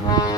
嗯